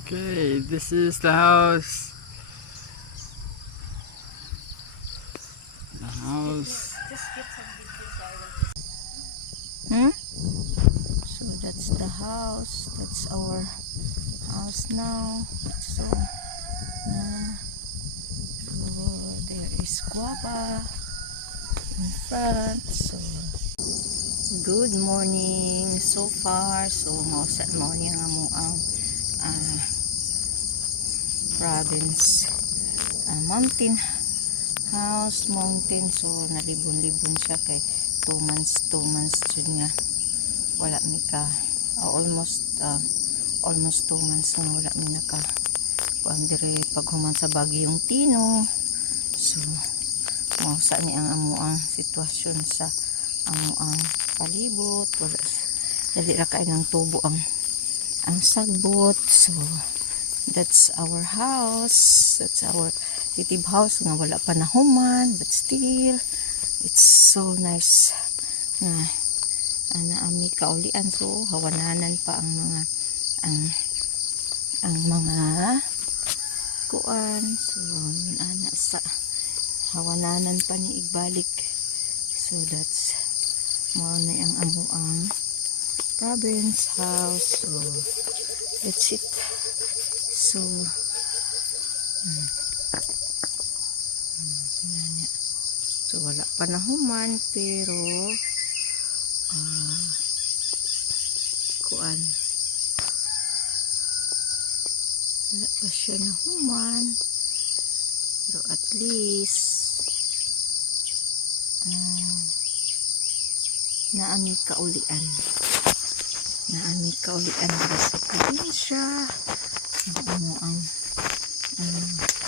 Okay, this is the house. The house. So that's the house. That's our house now. So there is guava in front. So good morning so far. So mausa mo niya nga mo ang province mountain house mountain. So nalibon-libon siya kay 2 months dyan nga wala mi ka almost 2 months na wala mi naka dire paghuman sa bagyong Tino. So mausa ni ang amuang sitwasyon sa amuang palibot. Wala dali ra kay ng tubo ang sagbot. So that's our house. That's our native house nga wala pa nahuman, but still it's so nice na naami kaulian. So hawananan pa ang mga kuan. So ana sa hawananan pa ni igbalik. So that's mo na ang amuang province house. So that's it. So so wala pa nahuman pero kuan wala pa siya nahuman pero at least naami kaulian para sa probinsya. Ang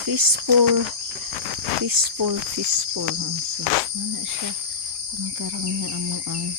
peaceful. So wala siya ang karoon na amo ang